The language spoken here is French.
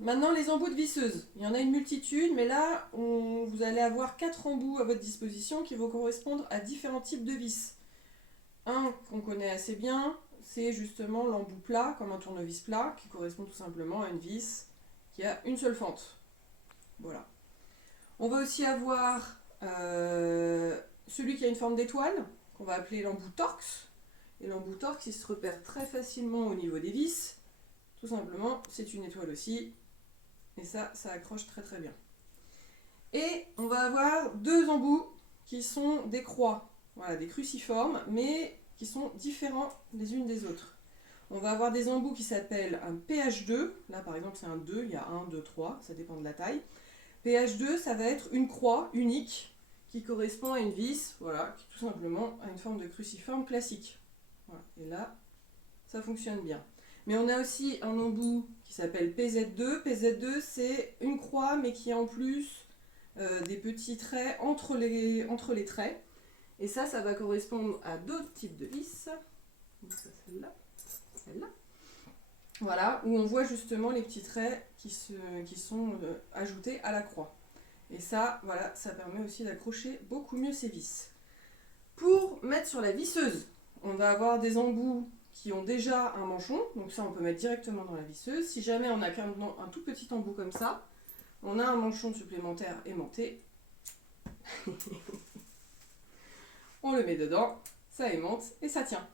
Maintenant, les embouts de visseuse. Il y en a une multitude, mais là, vous allez avoir 4 embouts à votre disposition qui vont correspondre à différents types de vis. Un qu'on connaît assez bien, c'est justement l'embout plat, comme un tournevis plat, qui correspond tout simplement à une vis qui a une seule fente. Voilà. On va aussi avoir celui qui a une forme d'étoile, qu'on va appeler l'embout torx. Et l'embout torx, il se repère très facilement au niveau des vis. Tout simplement, c'est une étoile aussi. Et ça accroche très très bien. Et on va avoir deux embouts qui sont des croix, voilà, des cruciformes, mais qui sont différents les unes des autres. On va avoir des embouts qui s'appellent un PH2. Là, par exemple, c'est un 2, il y a 1, 2, 3, ça dépend de la taille. PH2, ça va être une croix unique qui correspond à une vis, voilà, qui tout simplement a une forme de cruciforme classique. Voilà. Et là, ça fonctionne bien. Mais on a aussi un embout qui s'appelle PZ2. PZ2, c'est une croix, mais qui a en plus des petits traits entre les traits. Et ça va correspondre à d'autres types de vis. Donc ça, celle-là, celle-là. Voilà, où on voit justement les petits traits qui sont ajoutés à la croix. Et ça, voilà, ça permet aussi d'accrocher beaucoup mieux ces vis. Pour mettre sur la visseuse, on va avoir des embouts qui ont déjà un manchon, donc ça on peut mettre directement dans la visseuse. Si jamais on n'a qu'un tout petit embout comme ça, on a un manchon supplémentaire aimanté. On le met dedans, ça aimante et ça tient.